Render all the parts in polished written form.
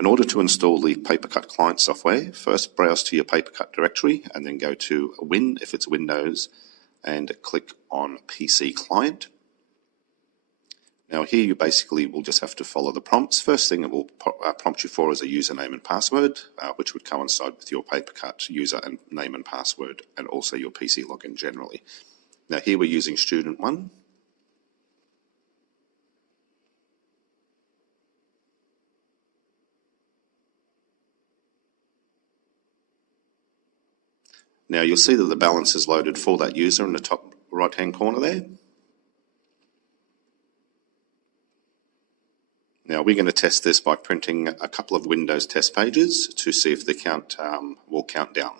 In order to install the PaperCut client software, first browse to your PaperCut directory and then go to Win if it's Windows and click on PC Client. Now here you basically will just have to follow the prompts. First thing it will prompt you for is a username and password, which would coincide with your PaperCut user and name and password and also your PC login generally. Now here we're using student 1. Now you'll see that the balance is loaded for that user in the top right hand corner there. Now we're going to test this by printing a couple of Windows test pages to see if the count will count down.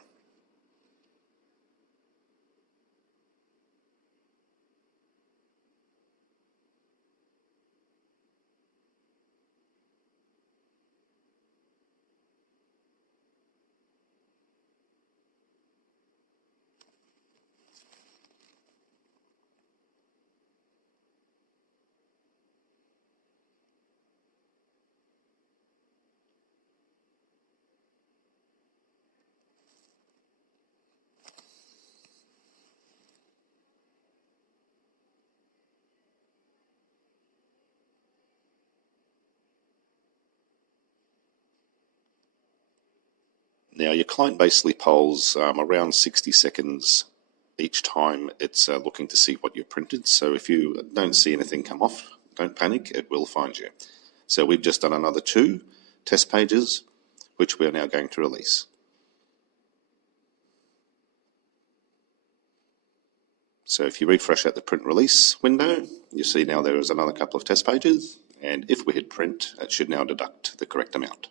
Now your client basically polls around 60 seconds each time it's looking to see what you've printed. So if you don't see anything come off, don't panic, it will find you. So we've just done another 2 test pages, which we are now going to release. So if you refresh at the print release window, you see now there is another couple of test pages, and if we hit print, it should now deduct the correct amount.